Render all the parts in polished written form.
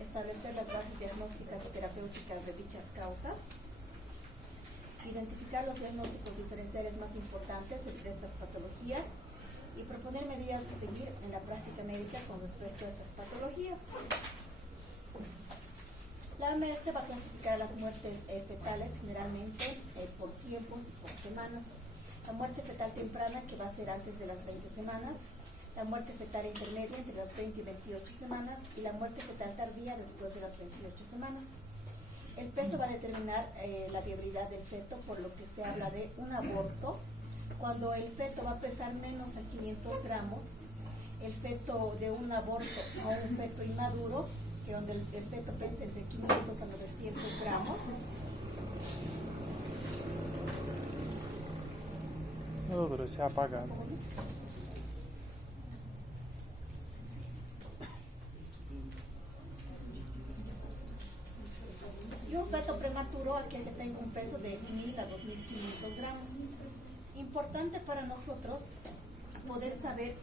establecer las bases diagnósticas y terapéuticas de dichas causas, identificar los diagnósticos diferenciales más importantes entre estas patologías y proponer medidas a seguir en la práctica médica con respecto a estas patologías. La OMS va a clasificar las muertes fetales generalmente por tiempos y por semanas. La muerte fetal temprana, que va a ser antes de las 20 semanas, la muerte fetal intermedia entre las 20 y 28 semanas y la muerte fetal tardía después de las 28 semanas. El peso va a determinar la viabilidad del feto, por lo que se habla de un aborto cuando el feto va a pesar menos a 500 gramos. El feto de un aborto o un feto inmaduro, que donde el feto pesa entre 500 a 900 gramos. No, pero se apaga. Y un feto prematuro, aquel que tenga un peso de 1.000 a 2.500 gramos. Importante para nosotros poder saber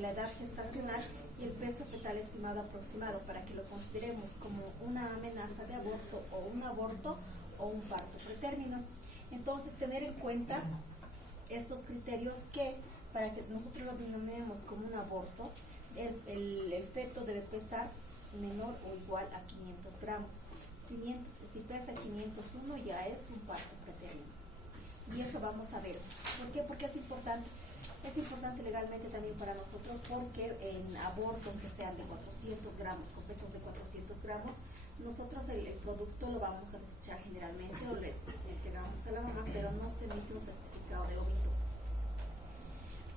la edad gestacional y el peso fetal estimado aproximado para que lo consideremos como una amenaza de aborto o un aborto o un parto pretérmino. Entonces, tener en cuenta estos criterios que para que nosotros lo denominemos como un aborto, el feto debe pesar menor o igual a 500 gramos. Si pesa 501 ya es un parto pretérmino. Y eso vamos a ver. ¿Por qué? Porque es importante. Es importante legalmente también para nosotros porque en abortos que sean de 400 gramos, con fetos de 400 gramos, nosotros el producto lo vamos a desechar generalmente o le entregamos a la mamá, pero no se emite un certificado de óbito.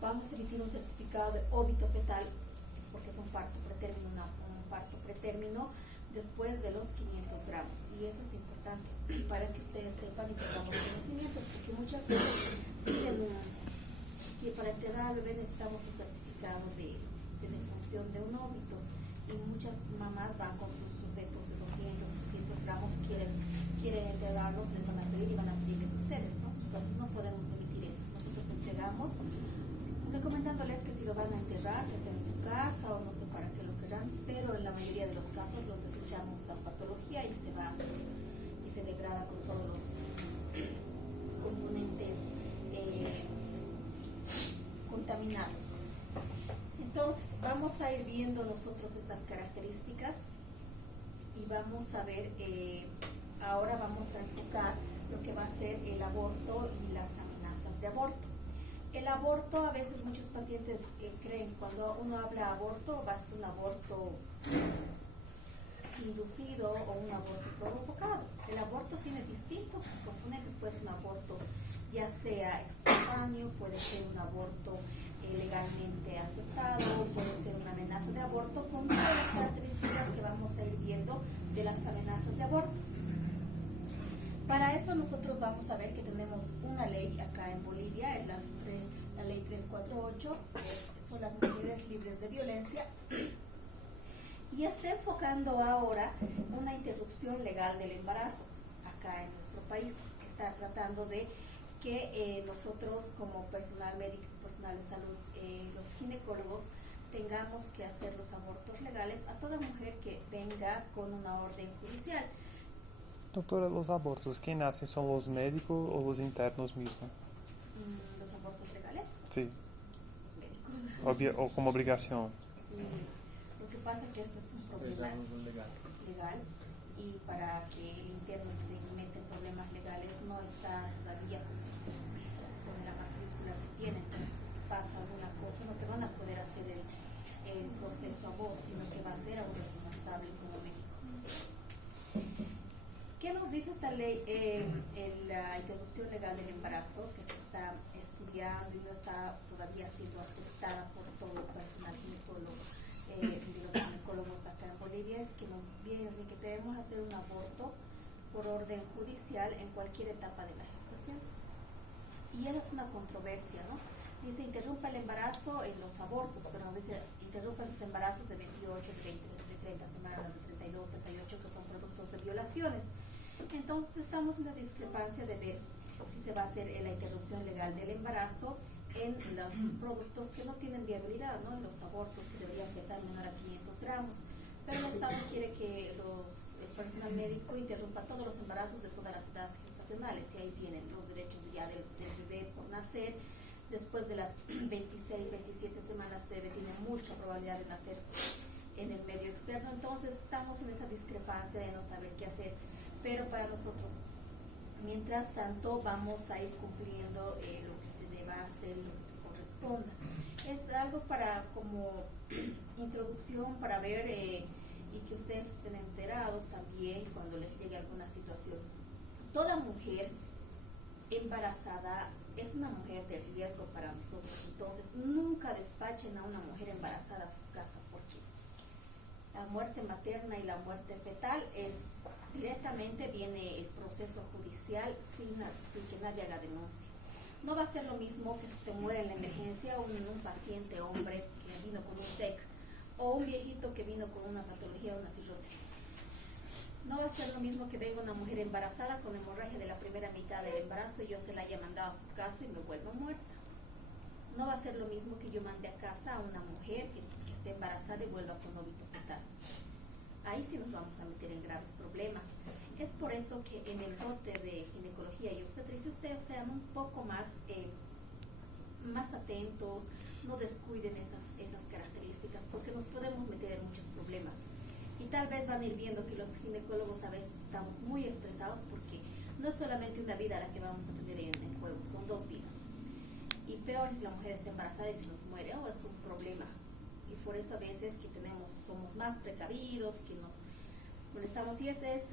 Vamos a emitir un certificado de óbito fetal porque es un parto pretérmino, un parto pretérmino después de los 500 gramos. Y eso es importante para que ustedes sepan y tengamos conocimientos, porque muchas veces piden que para enterrar al bebé necesitamos un certificado de defunción de un óbito, y muchas mamás van con sus fetos de 200, 300 gramos, quieren enterrarlos, les van a pedir y van a pedirles a ustedes, ¿no? Entonces no podemos emitir eso. Nosotros entregamos recomendándoles que si lo van a enterrar, que sea en su casa o no sé para qué lo querrán, pero en la mayoría de los casos los desechamos a patología y se va y se degrada con todos los componentes contaminados. Entonces vamos a ir viendo nosotros estas características y vamos a ver, ahora vamos a enfocar lo que va a ser el aborto y las amenazas de aborto. El aborto, a veces muchos pacientes creen que cuando uno habla aborto va a ser un aborto inducido o un aborto provocado. El aborto tiene distintos componentes, puede ser un aborto ya sea espontáneo, puede ser un aborto legalmente aceptado, puede ser una amenaza de aborto, con todas las características que vamos a ir viendo de las amenazas de aborto. Para eso nosotros vamos a ver que tenemos una ley acá en Bolivia, es la ley 348, que son las mujeres libres de violencia, y está enfocando ahora una interrupción legal del embarazo acá en nuestro país. Está tratando de que nosotros como personal médico y personal de salud, los ginecólogos, tengamos que hacer los abortos legales a toda mujer que venga con una orden judicial. Doctora, los abortos, ¿quién hace? ¿Son los médicos o los internos mismos? ¿Los abortos legales? Sí. Los médicos. O como obligación. Sí. Lo que pasa es que esto es un problema legal y para que el interno se mete en problemas legales no está todavía con la matrícula que tiene. Entonces pasa alguna cosa, no te van a poder hacer el proceso a vos, sino que va a ser a un responsable como médico. ¿Qué nos dice esta ley en la interrupción legal del embarazo, que se está estudiando y no está todavía siendo aceptada por todo el personal ginecólogo de los ginecólogos de acá en Bolivia? Es que nos viene de que debemos hacer un aborto por orden judicial en cualquier etapa de la gestación. Y esa es una controversia, ¿no? Dice, interrumpa el embarazo en los abortos, pero no dice, interrumpa esos embarazos de 28, de 30 semanas, de 32, 38, que son productos de violaciones. Entonces estamos en la discrepancia de ver si se va a hacer la interrupción legal del embarazo en los productos que no tienen viabilidad, ¿no? En los abortos que deberían pesar menor a 500 gramos. pero el Estado quiere que el personal médico interrumpa todos los embarazos de todas las edades gestacionales, y ahí vienen los derechos ya del bebé por nacer. Después de las 26, 27 semanas se tiene mucha probabilidad de nacer en el medio externo. Entonces estamos en esa discrepancia de no saber qué hacer, pero para nosotros, mientras tanto, vamos a ir cumpliendo lo que se deba hacer y lo que corresponda. Es algo para como introducción, para ver y que ustedes estén enterados también cuando les llegue alguna situación. Toda mujer embarazada es una mujer de riesgo para nosotros, entonces nunca despachen a una mujer embarazada a su casa, porque la muerte materna y la muerte fetal es directamente viene el proceso judicial sin que nadie haga denuncia. No va a ser lo mismo que si te muere en la emergencia un paciente hombre que vino con un TEC o un viejito que vino con una patología o una cirrosis. No va a ser lo mismo que venga una mujer embarazada con hemorragia de la primera mitad del embarazo y yo se la haya mandado a su casa y me vuelva muerta. No va a ser lo mismo que yo mande a casa a una mujer que esté embarazada y vuelva con óbito fetal. Ahí sí nos vamos a meter en graves problemas. Es por eso que en el rote de ginecología y obstetricia ustedes sean un poco más atentos, no descuiden esas características, porque nos podemos meter en muchos problemas. Y tal vez van a ir viendo que los ginecólogos a veces estamos muy estresados, porque no es solamente una vida la que vamos a tener en juego, son 2 vidas. Y peor si la mujer está embarazada y se nos muere, es un problema. Y por eso a veces que somos más precavidos, que nos molestamos. Y ese es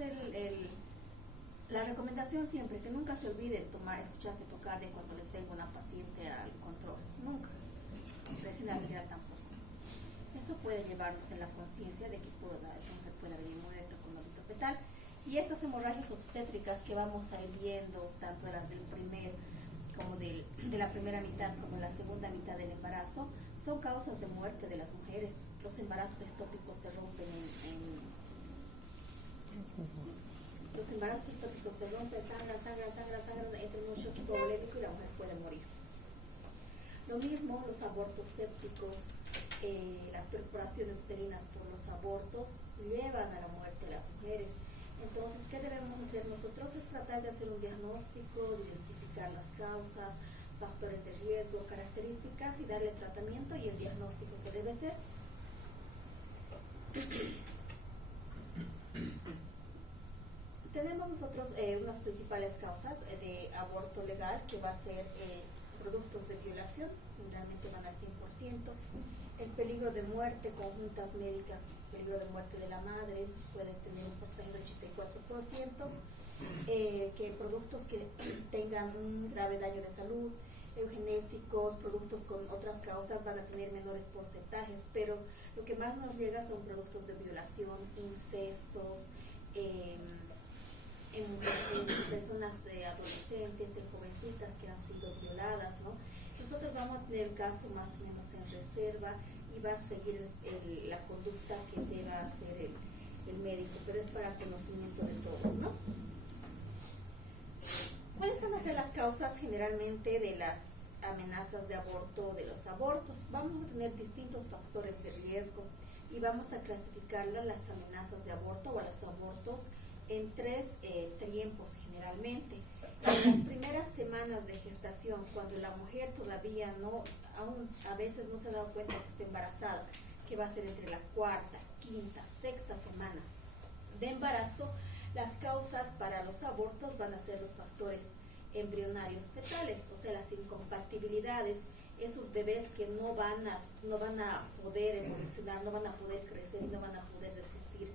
la recomendación siempre, que nunca se olviden escuchar fetocardia cuando les venga una paciente al control. Nunca. Presión arterial tampoco. Eso puede llevarnos en la conciencia de que esa mujer pueda venir muerta con óbito fetal. Y estas hemorragias obstétricas que vamos a ir viendo, tanto las del como de la primera mitad como la segunda mitad del embarazo, son causas de muerte de las mujeres. Los embarazos ectópicos se rompen los embarazos ectópicos se rompen, sangran, entra en un shock hipovolémico y la mujer puede morir. Lo mismo los abortos sépticos, las perforaciones uterinas por los abortos llevan a la muerte de las mujeres. Entonces, ¿qué debemos hacer nosotros? Es tratar de hacer un diagnóstico, de identificar las causas, factores de riesgo, características y darle tratamiento y el diagnóstico que debe ser. Tenemos nosotros unas principales causas de aborto legal, que va a ser productos de violación, generalmente van al 100%, el peligro de muerte, conjuntas médicas, peligro de muerte de la madre, puede tener un porcentaje del 84%, que productos que tengan un grave daño de salud, eugenésicos, productos con otras causas van a tener menores porcentajes, pero lo que más nos llega son productos de violación, incestos, en personas adolescentes, en jovencitas que han sido violadas, ¿no? Nosotros vamos a tener el caso más o menos en reserva y va a seguir la conducta que deba hacer el médico, pero es para conocimiento de todos, ¿no? ¿Cuáles van a ser las causas generalmente de las amenazas de aborto, de los abortos? Vamos a tener distintos factores de riesgo y vamos a clasificarlas, las amenazas de aborto o a los abortos, en 3 tiempos generalmente. En las primeras semanas de gestación, cuando la mujer todavía aún a veces no se ha dado cuenta que está embarazada, que va a ser entre la 4ª, 5ª, 6ª semana de embarazo, las causas para los abortos van a ser los factores embrionarios fetales, o sea, las incompatibilidades, esos bebés que no van a poder evolucionar, no van a poder crecer y no van a poder resistir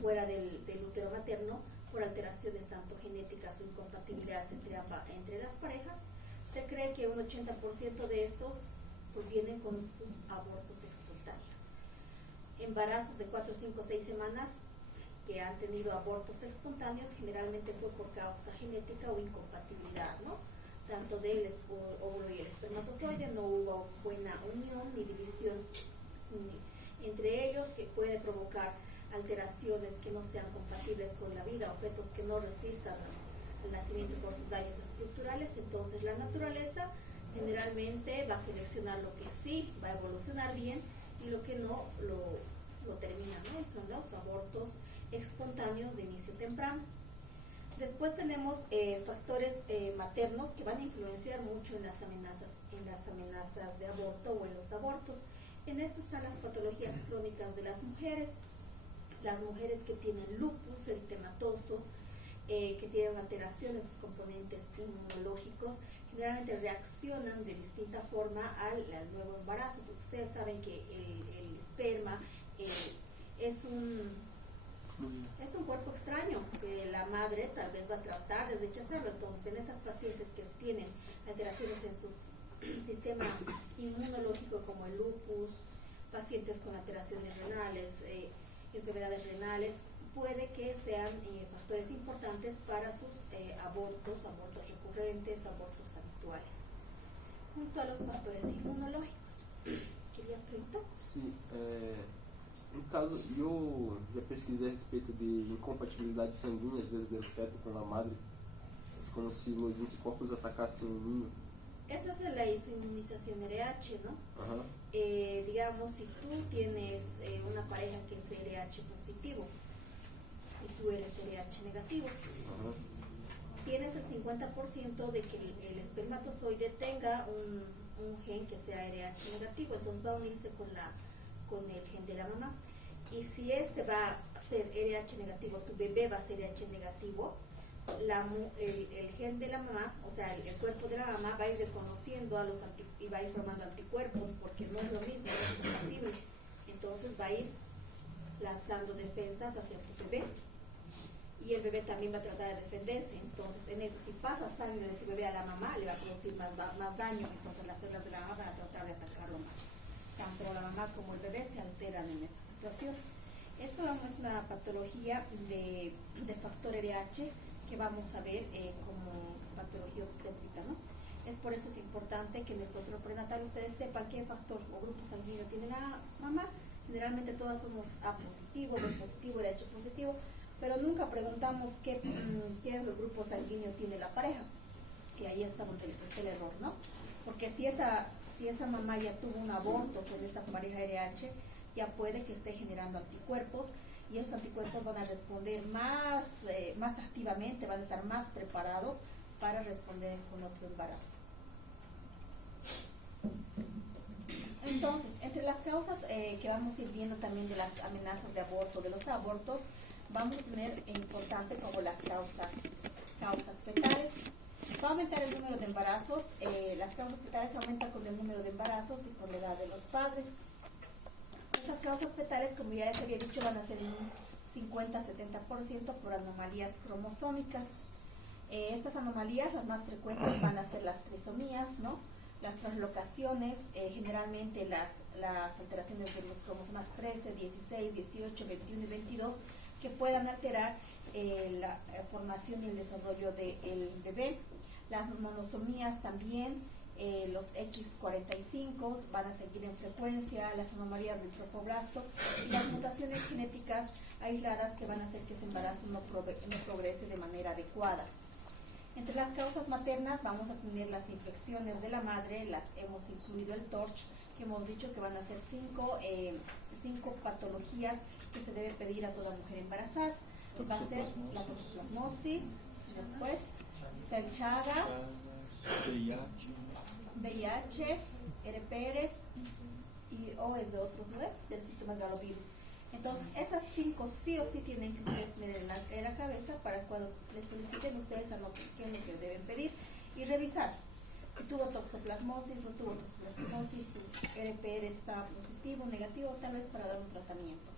fuera del útero materno por alteraciones tanto genéticas o incompatibilidades entre las parejas. Se cree que un 80% de estos vienen con sus abortos espontáneos. Embarazos de 4, 5, 6 semanas que han tenido abortos espontáneos generalmente fue por causa genética o incompatibilidad, ¿no? Tanto del óvulo y el espermatozoide, no hubo buena unión ni división entre ellos, que puede provocar alteraciones que no sean compatibles con la vida o fetos que no resistan al nacimiento por sus daños estructurales. Entonces la naturaleza generalmente va a seleccionar lo que sí va a evolucionar bien y lo que no lo terminan, ¿no? Y son los abortos espontáneos de inicio temprano. Después tenemos factores maternos que van a influenciar mucho en las amenazas de aborto o en los abortos. En esto están las patologías crónicas de las mujeres que tienen lupus eritematoso, que tienen alteración en sus componentes inmunológicos, generalmente reaccionan de distinta forma al nuevo embarazo, porque ustedes saben que el esperma es un cuerpo extraño que la madre tal vez va a tratar de rechazarlo. Entonces, en estas pacientes que tienen alteraciones en su sistema inmunológico como el lupus, pacientes con alteraciones renales, enfermedades renales, puede que sean factores importantes para sus abortos recurrentes, abortos habituales, junto a los factores inmunológicos. ¿Querías preguntar? Sim, no caso, eu já pesquisei a respeito de incompatibilidade sanguínea, às vezes, do feto com a madre. Es como si los anticuerpos atacasen un niño. Eso se le hizo inmunización RH, ¿no? Ajá. Digamos, si tú tienes una pareja que es RH positivo y tú eres RH negativo, Ajá. tienes el 50% de que el espermatozoide tenga un gen que sea RH negativo, entonces va a unirse con el gen de la mamá. Y si este va a ser RH negativo, tu bebé va a ser RH negativo, el gen de la mamá, o sea, el cuerpo de la mamá va a ir reconociendo y va a ir formando anticuerpos, porque no es lo mismo, no es compatible. Entonces va a ir lanzando defensas hacia tu bebé. Y el bebé también va a tratar de defenderse. Entonces, en eso, si pasa sangre de ese bebé a la mamá, le va a producir más daño. Entonces, las células de la mamá van a tratar de atacarlo más. Tanto la mamá como el bebé se alteran en esa situación. Eso es una patología de factor RH que vamos a ver como patología obstétrica, ¿no? Es por eso es importante que en el control prenatal ustedes sepan qué factor o grupo sanguíneo tiene la mamá. Generalmente todas somos A positivo, B positivo, RH positivo, pero nunca preguntamos qué grupo sanguíneo tiene la pareja. Y ahí está donde está el error, ¿no? Porque si esa mamá ya tuvo un aborto con esa pareja RH, ya puede que esté generando anticuerpos, y esos anticuerpos van a responder más activamente, van a estar más preparados para responder con otro embarazo. Entonces, entre las causas que vamos a ir viendo también de las amenazas de aborto, de los abortos, vamos a tener importante como las causas fetales. Va a aumentar el número de embarazos, las causas fetales aumentan con el número de embarazos y con la edad de los padres. Estas causas fetales, como ya les había dicho, van a ser un 50-70% por anomalías cromosómicas. Estas anomalías, las más frecuentes, van a ser las trisomías, ¿no? Las translocaciones, generalmente las alteraciones de los cromosomas 13, 16, 18, 21 y 22, que puedan alterar la formación y el desarrollo del bebé. Las monosomías también, los X45 van a seguir en frecuencia, las anomalías del trofoblasto y las mutaciones genéticas aisladas que van a hacer que ese embarazo no progrese de manera adecuada. Entre las causas maternas vamos a tener las infecciones de la madre, las hemos incluido el TORCH, que hemos dicho que van a ser cinco patologías que se debe pedir a toda mujer embarazada. Va a ser la toxoplasmosis, después está el Chagas, VIH, RPR o es de otros, ¿no? Del citomegalovirus. Entonces, esas 5 sí o sí tienen que ustedes tener en la cabeza para cuando les soliciten ustedes anoten qué es lo que deben pedir y revisar. Si tuvo toxoplasmosis, no tuvo toxoplasmosis, su RPR está positivo, negativo, tal vez para dar un tratamiento.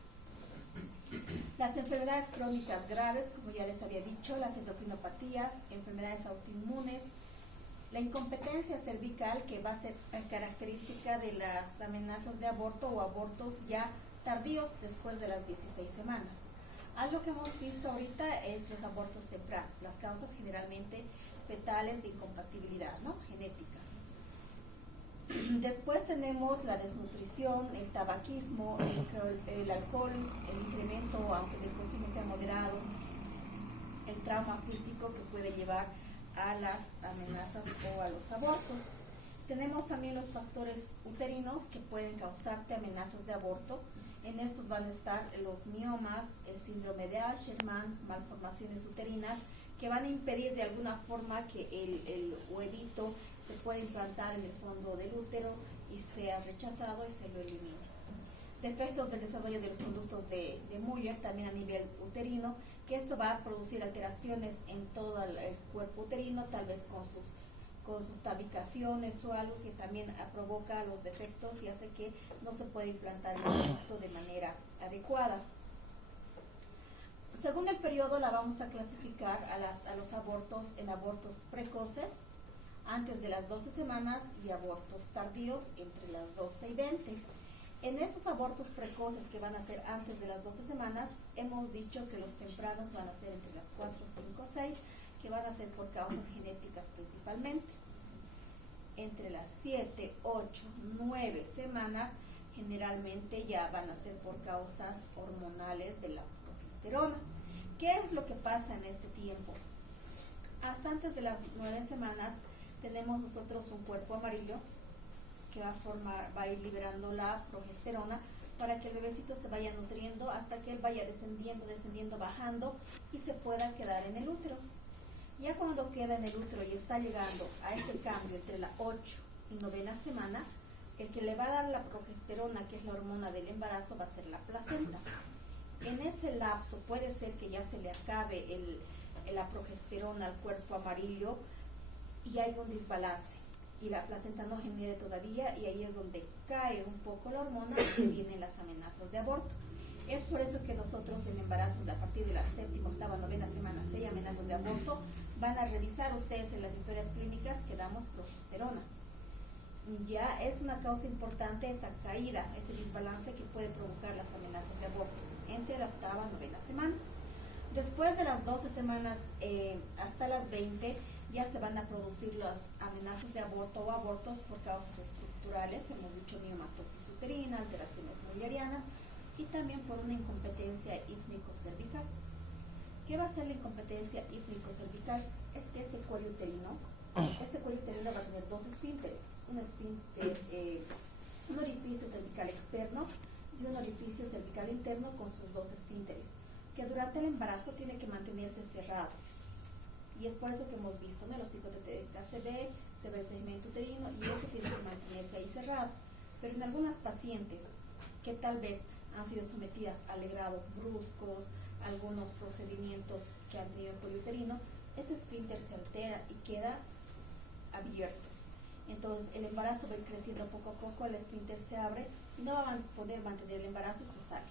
Las enfermedades crónicas graves, como ya les había dicho, las endocrinopatías, enfermedades autoinmunes, la incompetencia cervical, que va a ser característica de las amenazas de aborto o abortos ya tardíos después de las 16 semanas. Algo que hemos visto ahorita es los abortos tempranos, las causas generalmente fetales de incompatibilidad, ¿no? Genéticas. Después tenemos la desnutrición, el tabaquismo, el alcohol, el incremento, aunque del consumo sea moderado, el trauma físico que puede llevar a las amenazas o a los abortos. Tenemos también los factores uterinos que pueden causarte amenazas de aborto. En estos van a estar los miomas, el síndrome de Asherman, malformaciones uterinas, que van a impedir de alguna forma que el huevito se pueda implantar en el fondo del útero y sea rechazado y se lo elimine. Defectos del desarrollo de los conductos de Muller, también a nivel uterino, que esto va a producir alteraciones en todo el cuerpo uterino, tal vez con sus tabicaciones o algo que también provoca los defectos y hace que no se pueda implantar el producto de manera adecuada. Según el periodo la vamos a clasificar a los abortos en abortos precoces antes de las 12 semanas y abortos tardíos entre las 12 y 20. En estos abortos precoces que van a ser antes de las 12 semanas, hemos dicho que los tempranos van a ser entre las 4, 5, 6, que van a ser por causas genéticas principalmente. Entre las 7, 8, 9 semanas, generalmente ya van a ser por causas hormonales de la progesterona. ¿Qué es lo que pasa en este tiempo? Hasta antes de las 9 semanas tenemos nosotros un cuerpo amarillo que va a ir liberando la progesterona para que el bebecito se vaya nutriendo hasta que él vaya descendiendo, bajando y se pueda quedar en el útero. Ya cuando queda en el útero y está llegando a ese cambio entre la 8 y 9ª semana, el que le va a dar la progesterona, que es la hormona del embarazo, va a ser la placenta. En ese lapso puede ser que ya se le acabe la progesterona al cuerpo amarillo y hay un desbalance y la placenta no genere todavía, y ahí es donde cae un poco la hormona y vienen las amenazas de aborto. Es por eso que nosotros en embarazos a partir de la 7ª, 8ª, 9ª semana, si hay amenazas de aborto, van a revisar ustedes en las historias clínicas que damos progesterona. Ya es una causa importante esa caída, ese desbalance que puede provocar las amenazas de aborto entre la 8ª, 9ª semana. Después de las 12 semanas hasta las 20 ya se van a producir las amenazas de aborto o abortos por causas estructurales, hemos dicho miomatosis uterina, alteraciones mullerianas y también por una incompetencia ísmico-cervical. ¿Qué va a ser la incompetencia ísmico-cervical? Es que ese cuello uterino, este cuello uterino va a tener dos esfínteres, un orificio cervical externo y un orificio cervical interno con sus dos esfínteres, que durante el embarazo tiene que mantenerse cerrado. Y es por eso que hemos visto, ¿no? Los psicotéticas se ve el segmento uterino y eso tiene que mantenerse ahí cerrado. Pero en algunas pacientes que tal vez han sido sometidas a legrados bruscos, algunos procedimientos que han tenido el cuello uterino, ese esfínter se altera y queda abierto. Entonces el embarazo va a ir creciendo poco a poco, el esfínter se abre y no va a poder mantener el embarazo y se sale.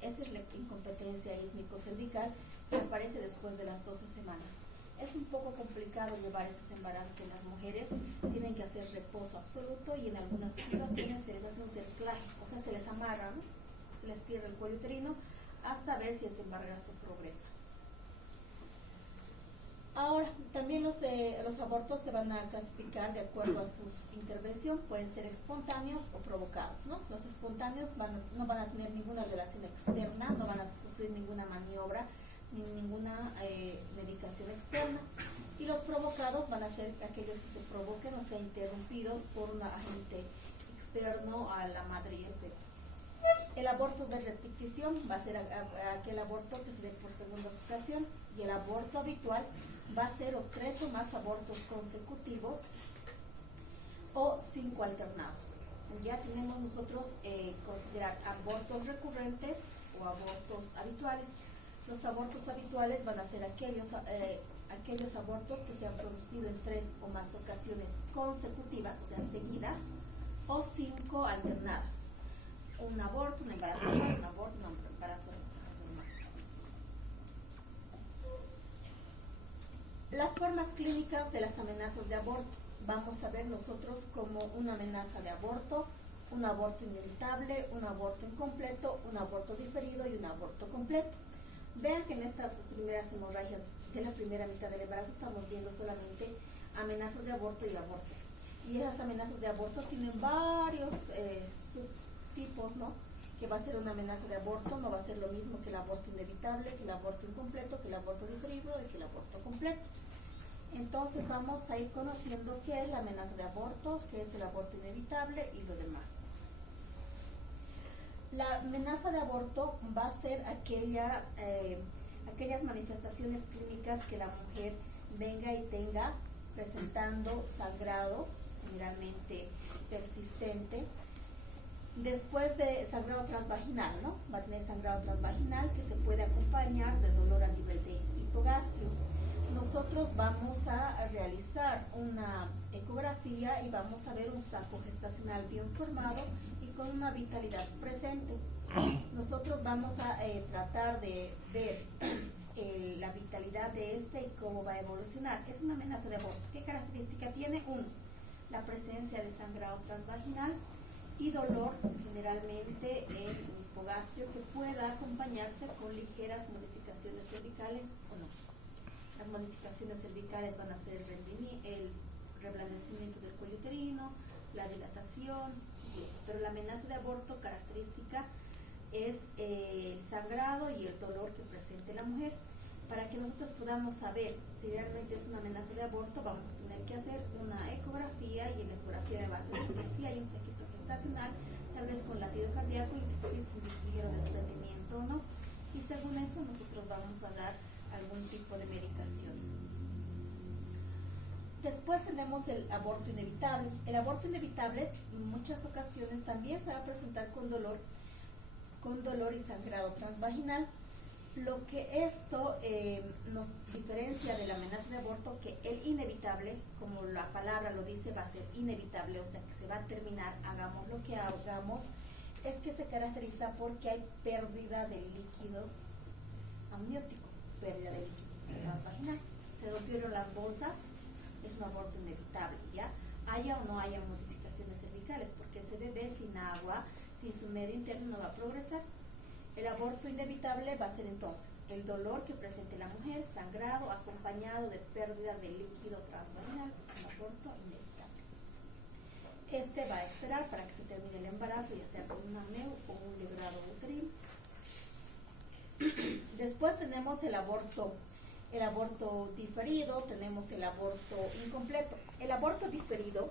Esa es la incompetencia ísmico-cervical que aparece después de las 12 semanas. Es un poco complicado llevar esos embarazos en las mujeres, tienen que hacer reposo absoluto y en algunas situaciones se les hace un cerclaje, o sea, se les amarra, ¿no? Se les cierra el cuello uterino hasta ver si ese embarazo progresa. Ahora, también los abortos se van a clasificar de acuerdo a su intervención, pueden ser espontáneos o provocados, ¿no? Los espontáneos no van a tener ninguna relación externa, no van a sufrir ninguna maniobra, ni ninguna medicación externa, y los provocados van a ser aquellos que se provoquen o sean interrumpidos por un agente externo a la madre y el feto. El aborto de repetición va a ser aquel aborto que se dé por segunda ocasión, y el aborto habitual va a ser 3 o más abortos consecutivos o 5 alternados. Ya tenemos nosotros considerar abortos recurrentes o abortos habituales. Los abortos habituales van a ser aquellos abortos que se han producido en 3 o más ocasiones consecutivas, o sea, seguidas, o 5 alternadas. Un aborto, un embarazo normal, un aborto, un embarazo normal. Las formas clínicas de las amenazas de aborto. Vamos a ver nosotros como una amenaza de aborto, un aborto inevitable, un aborto incompleto, un aborto diferido y un aborto completo. Vean que en estas primeras hemorragias de la primera mitad del embarazo estamos viendo solamente amenazas de aborto y aborto. Y esas amenazas de aborto tienen varios subtipos, ¿no? Que va a ser una amenaza de aborto, no va a ser lo mismo que el aborto inevitable, que el aborto incompleto, que el aborto diferido y que el aborto completo. Entonces vamos a ir conociendo qué es la amenaza de aborto, qué es el aborto inevitable y lo demás. La amenaza de aborto va a ser aquellas manifestaciones clínicas que la mujer venga y tenga presentando sangrado, generalmente persistente. Después de sangrado transvaginal, ¿no? Va a tener sangrado transvaginal que se puede acompañar de dolor a nivel de hipogastrio. Nosotros vamos a realizar una ecografía y vamos a ver un saco gestacional bien formado y con una vitalidad presente. Nosotros vamos a tratar de ver la vitalidad de este y cómo va a evolucionar. Es una amenaza de aborto. ¿Qué característica tiene? Uno, la presencia de sangrado transvaginal y dolor generalmente en hipogastrio que pueda acompañarse con ligeras modificaciones cervicales o no. Las modificaciones cervicales van a ser el reblandecimiento del cuello uterino, la dilatación y eso. Pero la amenaza de aborto característica es el sangrado y el dolor que presente la mujer. Para que nosotros podamos saber si realmente es una amenaza de aborto, vamos a tener que hacer una ecografía y en la ecografía de base que sí hay un saquito gestacional, tal vez con latido cardíaco y que existe un ligero desprendimiento o no. Y según eso nosotros vamos a dar algún tipo de medicación. Después tenemos el aborto inevitable. El aborto inevitable en muchas ocasiones también se va a presentar con dolor y sangrado transvaginal. Lo que esto nos diferencia de la amenaza de aborto, que el inevitable, como la palabra lo dice, va a ser inevitable, o sea que se va a terminar, hagamos lo que hagamos, es que se caracteriza porque hay pérdida de líquido amniótico, pérdida de líquido transvaginal. Se rompieron las bolsas, es un aborto inevitable, ¿ya? Haya o no haya modificaciones cervicales, porque ese bebé sin agua, sin su medio interno no va a progresar. El aborto inevitable va a ser entonces el dolor que presente la mujer, sangrado acompañado de pérdida de líquido transvaginal, es un aborto inevitable. Este va a esperar para que se termine el embarazo, ya sea con una MEU o un legrado uterino. Después tenemos el aborto diferido, tenemos el aborto incompleto. El aborto diferido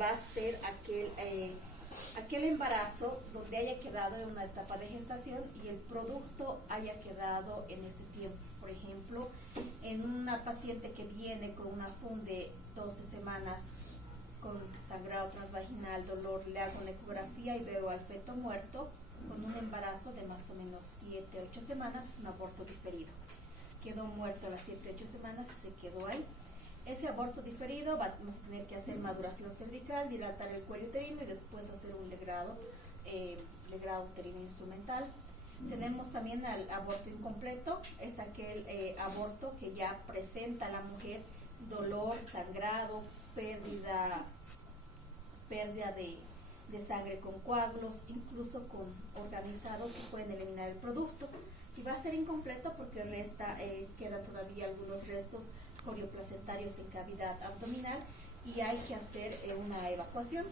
va a ser aquel embarazo donde haya quedado en una etapa de gestación y el producto haya quedado en ese tiempo. Por ejemplo, en una paciente que viene con una FUN de 12 semanas con sangrado transvaginal, dolor, le hago una ecografía y veo al feto muerto con un embarazo de más o menos 7-8 semanas, es un aborto diferido. Quedó muerto a las 7-8 semanas, se quedó ahí. Ese aborto diferido vamos a tener que hacer maduración cervical, dilatar el cuello uterino y después hacer un legrado uterino instrumental. Tenemos también el aborto incompleto, es aquel aborto que ya presenta a la mujer dolor, sangrado, pérdida de sangre con coágulos, incluso con organizados que pueden eliminar el producto. Y va a ser incompleto porque quedan todavía algunos restos corioplacentarios en cavidad abdominal y hay que hacer una evacuación.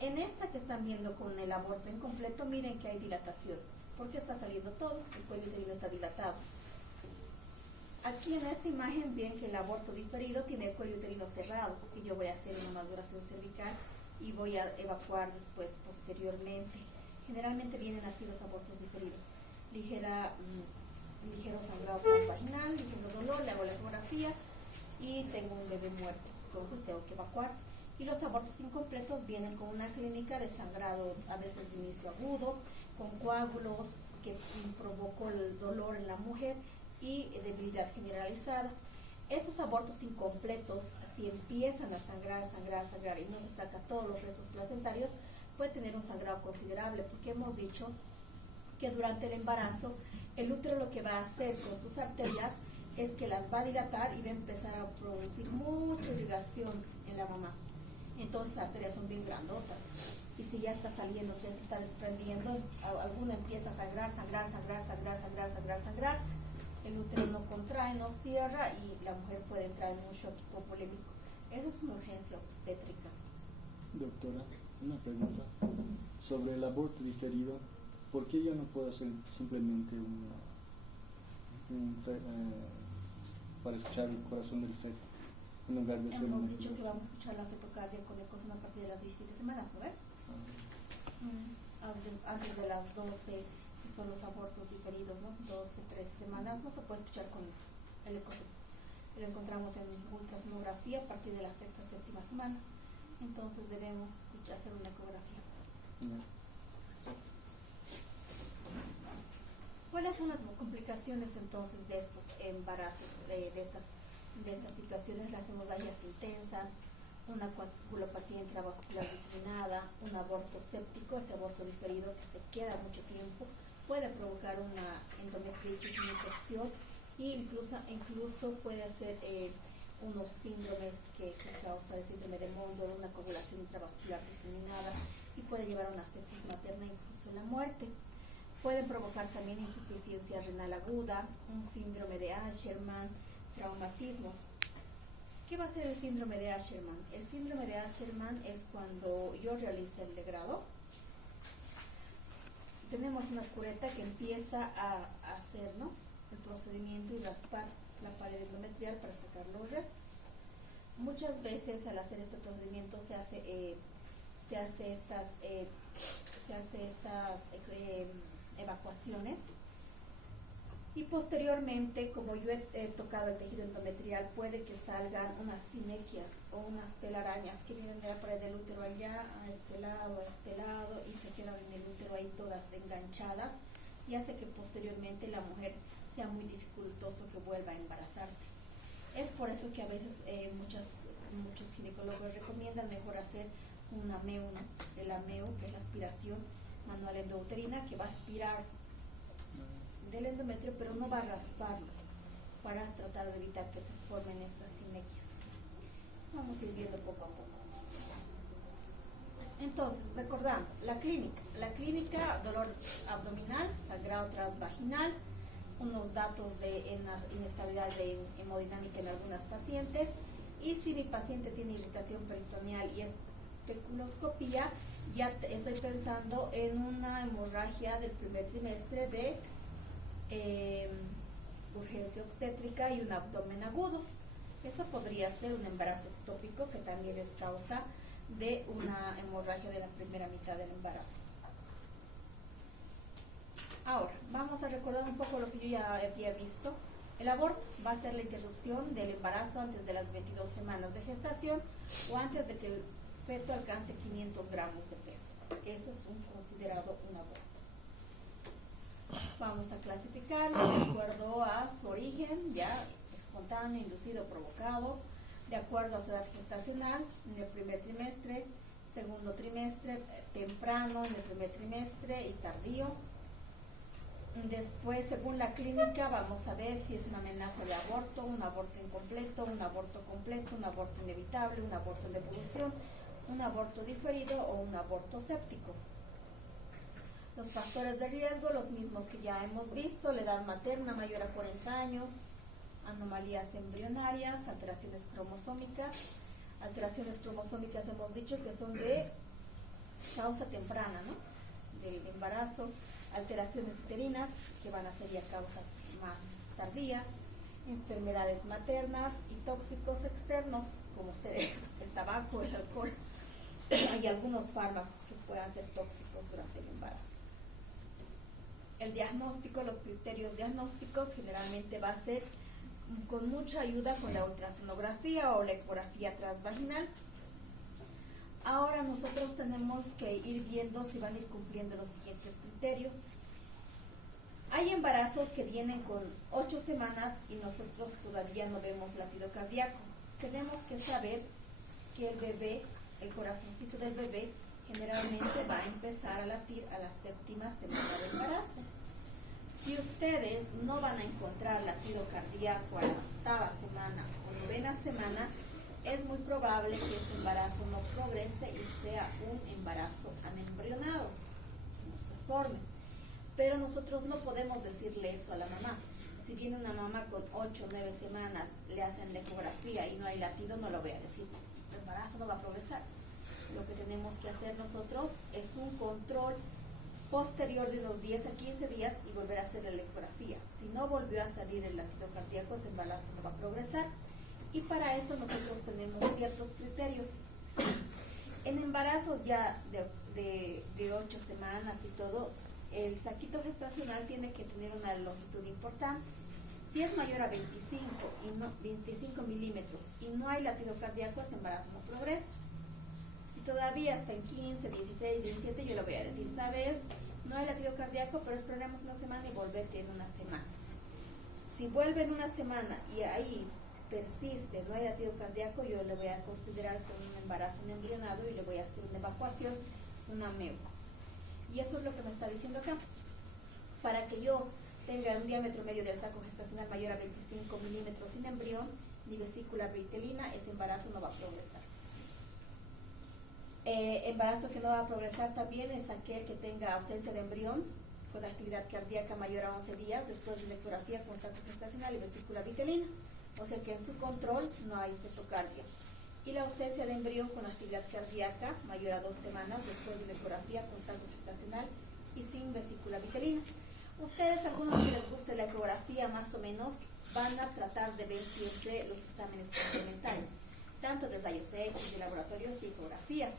En esta que están viendo con el aborto incompleto, miren que hay dilatación, porque está saliendo todo, el cuello uterino está dilatado. Aquí en esta imagen ven que el aborto diferido tiene el cuello uterino cerrado, y yo voy a hacer una maduración cervical y voy a evacuar después posteriormente. Generalmente vienen así los abortos diferidos. Ligero sangrado transvaginal, ligero dolor, le hago la ecografía y tengo un bebé muerto, entonces tengo que evacuar. Y los abortos incompletos vienen con una clínica de sangrado a veces de inicio agudo, con coágulos que provocó el dolor en la mujer y debilidad generalizada. Estos abortos incompletos, si empiezan a sangrar y no se saca todos los restos placentarios, puede tener un sangrado considerable, porque hemos dicho que durante el embarazo el útero lo que va a hacer con sus arterias es que las va a dilatar y va a empezar a producir mucha irrigación en la mamá. Entonces las arterias son bien grandotas y si ya está saliendo, si ya se está desprendiendo, alguna empieza a sangrar, el útero no contrae, no cierra y la mujer puede entrar en un shock hipovolémico. Eso es una urgencia obstétrica. Doctora, una pregunta sobre el aborto diferido. ¿Por qué yo no puedo hacer simplemente para escuchar el corazón del feto? en lugar de hacer Hemos una dicho que ecografía. vamos a escuchar la fetocardia con ecos a partir de las 17 semanas, ¿no ves? Antes de las 12, que son los abortos diferidos, ¿no? 12, 13 semanas, no se puede escuchar con el eco. Lo encontramos en ultrasonografía a partir de la sexta, séptima semana. Entonces debemos hacer una ecografía. Ya. ¿Cuáles son las complicaciones entonces de estos embarazos, de estas situaciones? Las hemorragias intensas, una coagulopatía intravascular diseminada, un aborto séptico, ese aborto diferido que se queda mucho tiempo, puede provocar una endometritis, una infección, e incluso puede hacer unos síndromes que se causa el síndrome de Mondor, una coagulación intravascular diseminada, y puede llevar a una sepsis materna, incluso la muerte. Pueden provocar también insuficiencia renal aguda, un síndrome de Asherman, traumatismos. ¿Qué va a ser el síndrome de Asherman? El síndrome de Asherman es cuando yo realice el legrado. Tenemos una cureta que empieza a hacer, ¿no?, el procedimiento y raspar la pared endometrial para sacar los restos. Muchas veces al hacer este procedimiento se hace estas evacuaciones, y posteriormente, como yo he tocado el tejido endometrial, puede que salgan unas sinequias o unas telarañas que vienen de la pared del útero allá a este lado, y se quedan en el útero ahí todas enganchadas, y hace que posteriormente la mujer sea muy dificultoso que vuelva a embarazarse. Es por eso que a veces muchos ginecólogos recomiendan mejor hacer un AMEU, ¿no?, el AMEU, que es la aspiración manual endouterina, que va a aspirar del endometrio, pero no va a rasparlo, para tratar de evitar que se formen estas sinequias. Vamos a ir viendo poco a poco. Entonces, recordando, la clínica, dolor abdominal, sangrado transvaginal, unos datos de inestabilidad de hemodinámica en algunas pacientes, y si mi paciente tiene irritación peritoneal y especuloscopía, ya estoy pensando en una hemorragia del primer trimestre de urgencia obstétrica y un abdomen agudo. Eso podría ser un embarazo ectópico, que también es causa de una hemorragia de la primera mitad del embarazo. Ahora, vamos a recordar un poco lo que yo ya había visto. El aborto va a ser la interrupción del embarazo antes de las 22 semanas de gestación o antes de que el feto alcance 500 gramos de peso. Eso es considerado un aborto. Vamos a clasificarlo de acuerdo a su origen, ya espontáneo, inducido, provocado, de acuerdo a su edad gestacional, en el primer trimestre, segundo trimestre, temprano, en el primer trimestre y tardío. Después, según la clínica, vamos a ver si es una amenaza de aborto, un aborto incompleto, un aborto completo, un aborto inevitable, un aborto en devolución, un aborto diferido o un aborto séptico. Los factores de riesgo, los mismos que ya hemos visto: la edad materna mayor a 40 años, anomalías embrionarias, alteraciones cromosómicas. Alteraciones cromosómicas hemos dicho que son de causa temprana, ¿no?, del embarazo. Alteraciones uterinas, que van a ser ya causas más tardías. Enfermedades maternas y tóxicos externos, como ser el tabaco, el alcohol. Hay algunos fármacos que puedan ser tóxicos durante el embarazo. El diagnóstico, los criterios diagnósticos, generalmente va a ser con mucha ayuda con la ultrasonografía o la ecografía transvaginal. Ahora nosotros tenemos que ir viendo si van a ir cumpliendo los siguientes criterios. Hay embarazos que vienen con 8 semanas y nosotros todavía no vemos latido cardíaco. Tenemos que saber que el bebé, el corazoncito del bebé, generalmente va a empezar a latir a la 7ª semana de embarazo. Si ustedes no van a encontrar latido cardíaco a la 8ª semana o 9ª semana, es muy probable que ese embarazo no progrese y sea un embarazo anembrionado, que no se forme. Pero nosotros no podemos decirle eso a la mamá. Si viene una mamá con 8 o 9 semanas, le hacen la ecografía y no hay latido, no lo voy a decir, el embarazo no va a progresar. Lo que tenemos que hacer nosotros es un control posterior de unos 10 a 15 días y volver a hacer la ecografía. Si no volvió a salir el latido cardíaco, ese embarazo no va a progresar. Y para eso nosotros tenemos ciertos criterios. En embarazos ya de 8 semanas y todo, el saquito gestacional tiene que tener una longitud importante. Si es mayor a 25 milímetros y no hay latido cardíaco, ese embarazo no progresa. Si todavía está en 15, 16, 17, yo le voy a decir, ¿sabes? No hay latido cardíaco, pero esperemos una semana y volvete en una semana. Si vuelve en una semana y ahí persiste, no hay latido cardíaco, yo le voy a considerar como un embarazo no embrionado y le voy a hacer una evacuación, una MEU. Y eso es lo que me está diciendo acá. Para que yo tenga un diámetro medio del saco gestacional mayor a 25 milímetros sin embrión ni vesícula vitelina, ese embarazo no va a progresar. Embarazo que no va a progresar también es aquel que tenga ausencia de embrión con actividad cardíaca mayor a 11 días después de una ecografía con saco gestacional y vesícula vitelina. O sea que en su control no hay fetocardia. Y la ausencia de embrión con actividad cardíaca mayor a 2 semanas después de una ecografía con saco gestacional y sin vesícula vitelina. Ustedes, algunos que les guste la ecografía más o menos, van a tratar de ver siempre los exámenes complementarios, tanto de rayos X, de laboratorios y ecografías,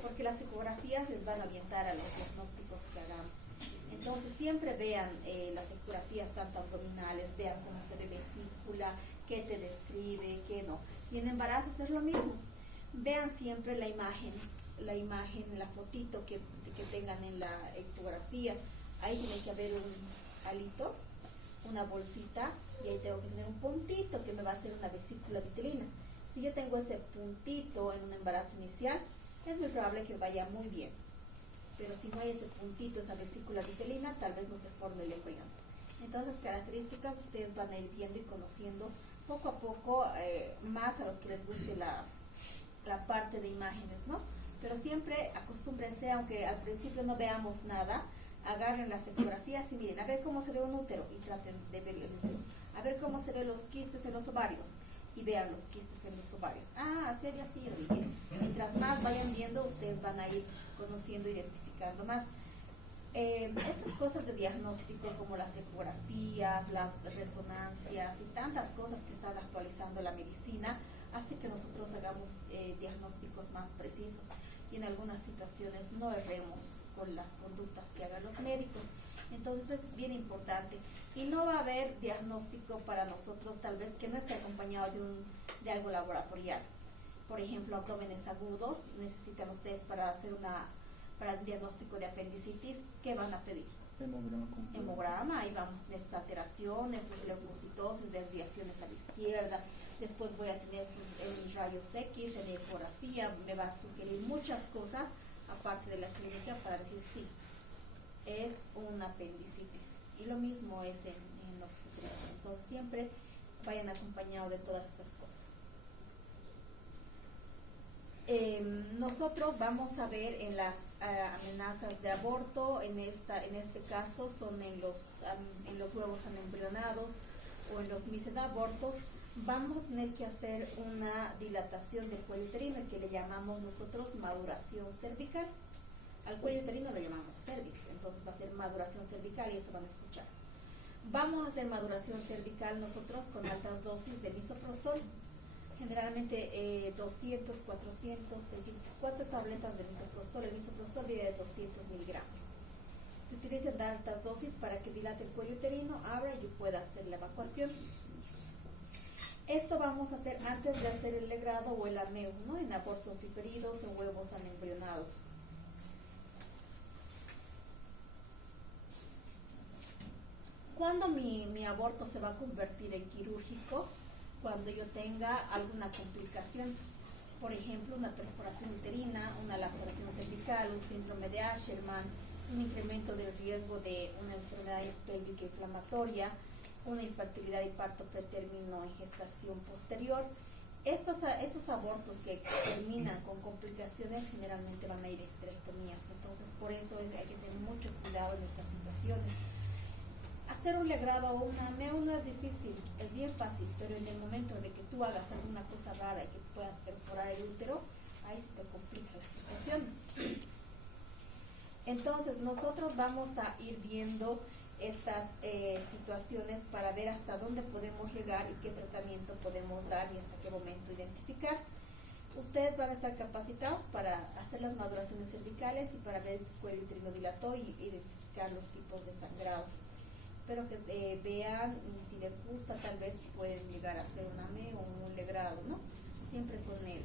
porque las ecografías les van a orientar a los diagnósticos que hagamos. Entonces siempre vean las ecografías tanto abdominales, vean cómo se ve vesícula, qué te describe, qué no. Y en embarazos es lo mismo. Vean siempre la imagen, la fotito que tengan en la ecografía. Ahí tiene que haber un alito, una bolsita, y ahí tengo que tener un puntito que me va a hacer una vesícula vitelina. Si yo tengo ese puntito en un embarazo inicial, es muy probable que vaya muy bien. Pero si no hay ese puntito, esa vesícula vitelina, tal vez no se forme el embrión. Entonces, características ustedes van a ir viendo y conociendo poco a poco, más a los que les guste la parte de imágenes, ¿no? Pero siempre acostúmbrense, aunque al principio no veamos nada, agarren las ecografías y miren, a ver cómo se ve un útero y traten de ver el útero. A ver cómo se ven los quistes en los ovarios y vean los quistes en los ovarios. Ah, así había sido. Y mientras más vayan viendo, ustedes van a ir conociendo, identificando más. Estas cosas de diagnóstico como las ecografías, las resonancias y tantas cosas que están actualizando la medicina hace que nosotros hagamos diagnósticos más precisos y en algunas situaciones no erremos con las conductas que hagan los médicos. Entonces es bien importante y no va a haber diagnóstico para nosotros tal vez que no esté acompañado de algo laboratorial. Por ejemplo, abdómenes agudos, necesitan ustedes para el diagnóstico de apendicitis, ¿qué van a pedir? Hemograma, ahí vamos a tener sus alteraciones, sus leucocitosis, desviaciones a la izquierda. Después voy a tener sus rayos X, en ecografía, me va a sugerir muchas cosas aparte de la clínica para decir sí, es una apendicitis. Y lo mismo es en obstetricia. Entonces siempre vayan acompañados de todas estas cosas. Nosotros vamos a ver en las amenazas de aborto, en este caso son en los huevos anembrionados o en los misedabortos. Vamos a tener que hacer una dilatación del cuello uterino que le llamamos nosotros maduración cervical. Al cuello uterino lo llamamos cervix, entonces va a ser maduración cervical y eso van a escuchar. Vamos a hacer maduración cervical nosotros con altas dosis de misoprostol, generalmente 200, 400, 600, 4 tabletas de misoprostol. El misoprostol viene de 200 miligramos. Se utilizan de altas dosis para que dilate el cuello uterino, abra y yo pueda hacer la evacuación. Eso vamos a hacer antes de hacer el legrado o el AMEU, ¿no? En abortos diferidos, en huevos anembrionados. ¿Cuándo mi aborto se va a convertir en quirúrgico? Cuando yo tenga alguna complicación, por ejemplo, una perforación uterina, una laceración cervical, un síndrome de Asherman, un incremento del riesgo de una enfermedad pélvica inflamatoria, una infertilidad y parto pretérmino en gestación posterior. Estos abortos que terminan con complicaciones generalmente van a ir a histerectomías, entonces por eso hay que tener mucho cuidado en estas situaciones. Hacer un legrado o una AMEU no es difícil, es bien fácil, pero en el momento de que tú hagas alguna cosa rara y que puedas perforar el útero, ahí se te complica la situación. Entonces nosotros vamos a ir viendo estas situaciones para ver hasta dónde podemos llegar y qué tratamiento podemos dar y hasta qué momento identificar. Ustedes van a estar capacitados para hacer las maduraciones cervicales y para ver si el cuello uterino dilató y identificar los tipos de sangrados. Espero que vean y si les gusta tal vez pueden llegar a hacer un AME o un legrado, ¿no? Siempre con el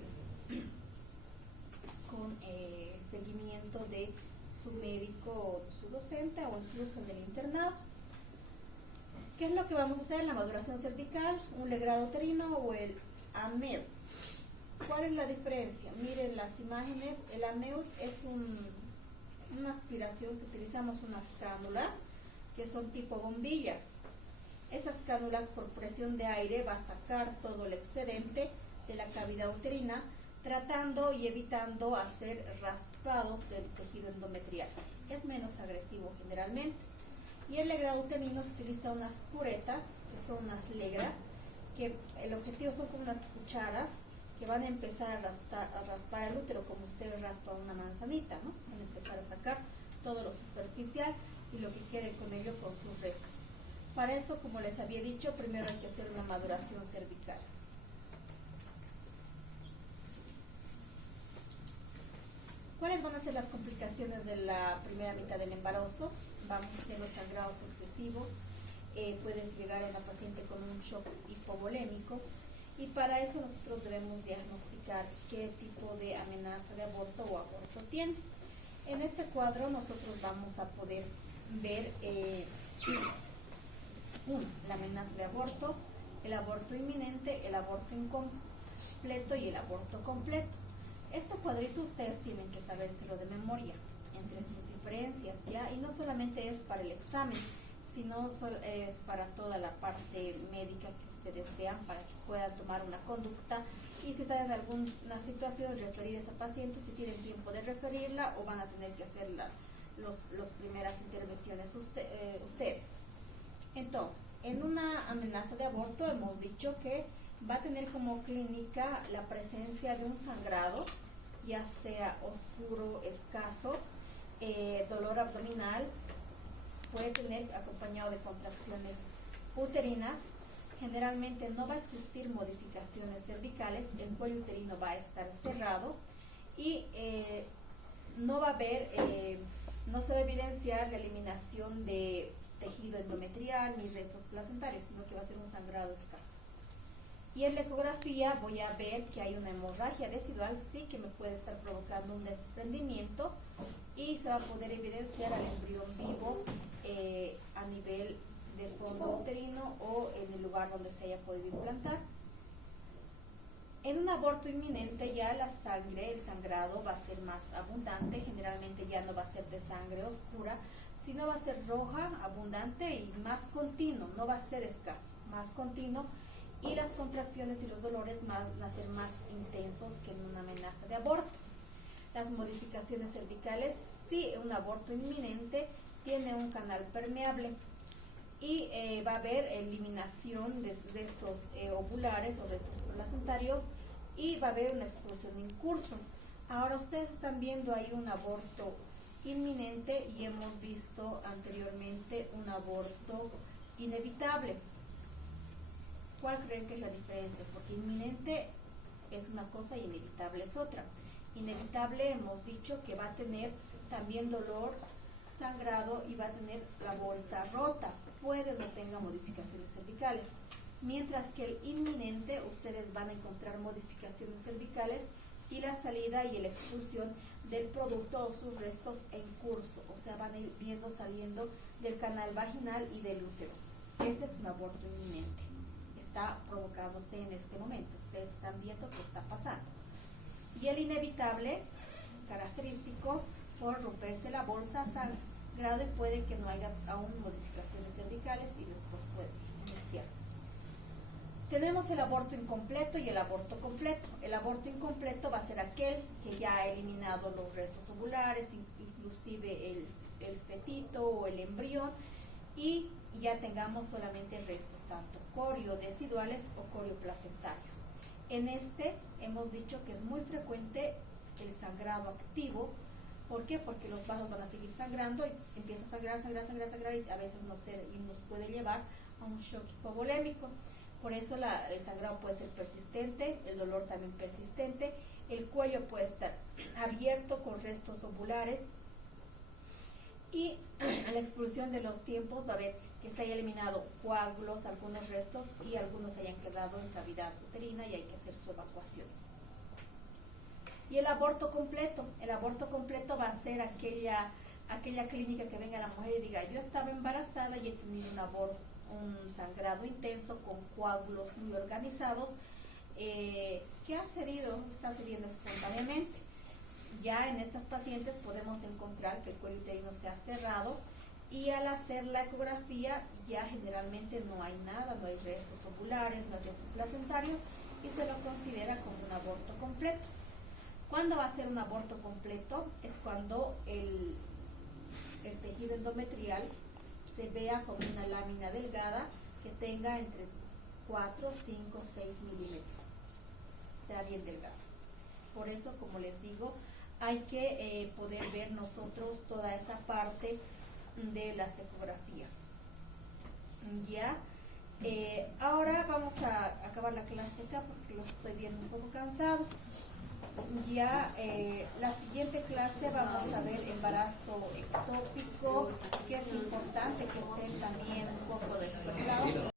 seguimiento de su médico o su docente o incluso en el internado. ¿Qué es lo que vamos a hacer? La maduración cervical, un legrado uterino o el AMEO. ¿Cuál es la diferencia? Miren las imágenes, el AMEO es una aspiración que utilizamos unas cánulas que son tipo bombillas. Esas cánulas por presión de aire va a sacar todo el excedente de la cavidad uterina, tratando y evitando hacer raspados del tejido endometrial. Es menos agresivo generalmente. Y el legrado uterino se utiliza unas curetas, que son unas legras, que el objetivo son como unas cucharas que van a empezar a raspar el útero como usted raspa una manzanita, ¿no? Van a empezar a sacar todo lo superficial y lo que quede con ello con sus restos. Para eso, como les había dicho, primero hay que hacer una maduración cervical. ¿Cuáles van a ser las complicaciones de la primera mitad del embarazo? Vamos a tener los sangrados excesivos, puedes llegar a la paciente con un shock hipovolémico y para eso nosotros debemos diagnosticar qué tipo de amenaza de aborto o aborto tiene. En este cuadro nosotros vamos a poder ver la amenaza de aborto, el aborto inminente, el aborto incompleto y el aborto completo. Este cuadrito ustedes tienen que sabérselo de memoria, entre sus diferencias, ¿ya? Y no solamente es para el examen, sino es para toda la parte médica que ustedes vean, para que puedan tomar una conducta y si están en alguna situación, referir a esa paciente, si tienen tiempo de referirla o van a tener que hacer las primeras intervenciones ustedes. Entonces, en una amenaza de aborto hemos dicho que va a tener como clínica la presencia de un sangrado, ya sea oscuro, escaso, dolor abdominal, puede tener acompañado de contracciones uterinas. Generalmente no va a existir modificaciones cervicales, el cuello uterino va a estar cerrado y no va a haber, no se va a evidenciar la eliminación de tejido endometrial ni restos placentarios, sino que va a ser un sangrado escaso. Y en la ecografía voy a ver que hay una hemorragia decidual, sí que me puede estar provocando un desprendimiento y se va a poder evidenciar al embrión vivo a nivel de fondo uterino o en el lugar donde se haya podido implantar. En un aborto inminente ya la sangre, el sangrado va a ser más abundante, generalmente ya no va a ser de sangre oscura, sino va a ser roja, abundante y más continuo, no va a ser escaso, más continuo. Y las contracciones y los dolores van a ser más intensos que en una amenaza de aborto. Las modificaciones cervicales, sí, un aborto inminente tiene un canal permeable y va a haber eliminación de estos ovulares o restos placentarios y va a haber una expulsión en curso. Ahora ustedes están viendo ahí un aborto inminente y hemos visto anteriormente un aborto inevitable. ¿Cuál creen que es la diferencia? Porque inminente es una cosa y inevitable es otra. Inevitable hemos dicho que va a tener también dolor, sangrado y va a tener la bolsa rota. Puede no tenga modificaciones cervicales. Mientras que el inminente ustedes van a encontrar modificaciones cervicales y la salida y la expulsión del producto o sus restos en curso. O sea, van a ir viendo saliendo del canal vaginal y del útero. Ese es un aborto inminente. Está provocándose en este momento. Ustedes están viendo qué está pasando. Y el inevitable, característico por romperse la bolsa, sangrado y puede que no haya aún modificaciones cervicales y después puede iniciar. Tenemos el aborto incompleto y el aborto completo. El aborto incompleto va a ser aquel que ya ha eliminado los restos ovulares, inclusive el fetito o el embrión, y ya tengamos solamente restos tanto coriodeciduales o corioplacentarios. En este hemos dicho que es muy frecuente el sangrado activo ¿Por qué? Porque los vasos van a seguir sangrando y empieza a sangrar y a veces y nos puede llevar a un shock hipovolémico. Por eso el sangrado puede ser persistente, el dolor también persistente, el cuello puede estar abierto con restos ovulares y a la expulsión de los tiempos va a ver que se haya eliminado coágulos, algunos restos y algunos hayan quedado en cavidad uterina y hay que hacer su evacuación. Y el aborto completo va a ser aquella clínica que venga la mujer y diga, yo estaba embarazada y he tenido un sangrado intenso con coágulos muy organizados que está cediendo espontáneamente. Ya en estas pacientes podemos encontrar que el cuello uterino se ha cerrado y al hacer la ecografía ya generalmente no hay nada, no hay restos ovulares, no hay restos placentarios y se lo considera como un aborto completo. ¿Cuándo va a ser un aborto completo? Es cuando el tejido endometrial se vea como una lámina delgada que tenga entre 4, 5, 6 milímetros. Sea bien delgada. Por eso, como les digo, hay que poder ver nosotros toda esa parte de las ecografías. Ya. Ahora vamos a acabar la clase acá porque los estoy viendo un poco cansados. Ya la siguiente clase vamos a ver embarazo ectópico, que es importante que estén también un poco despertados.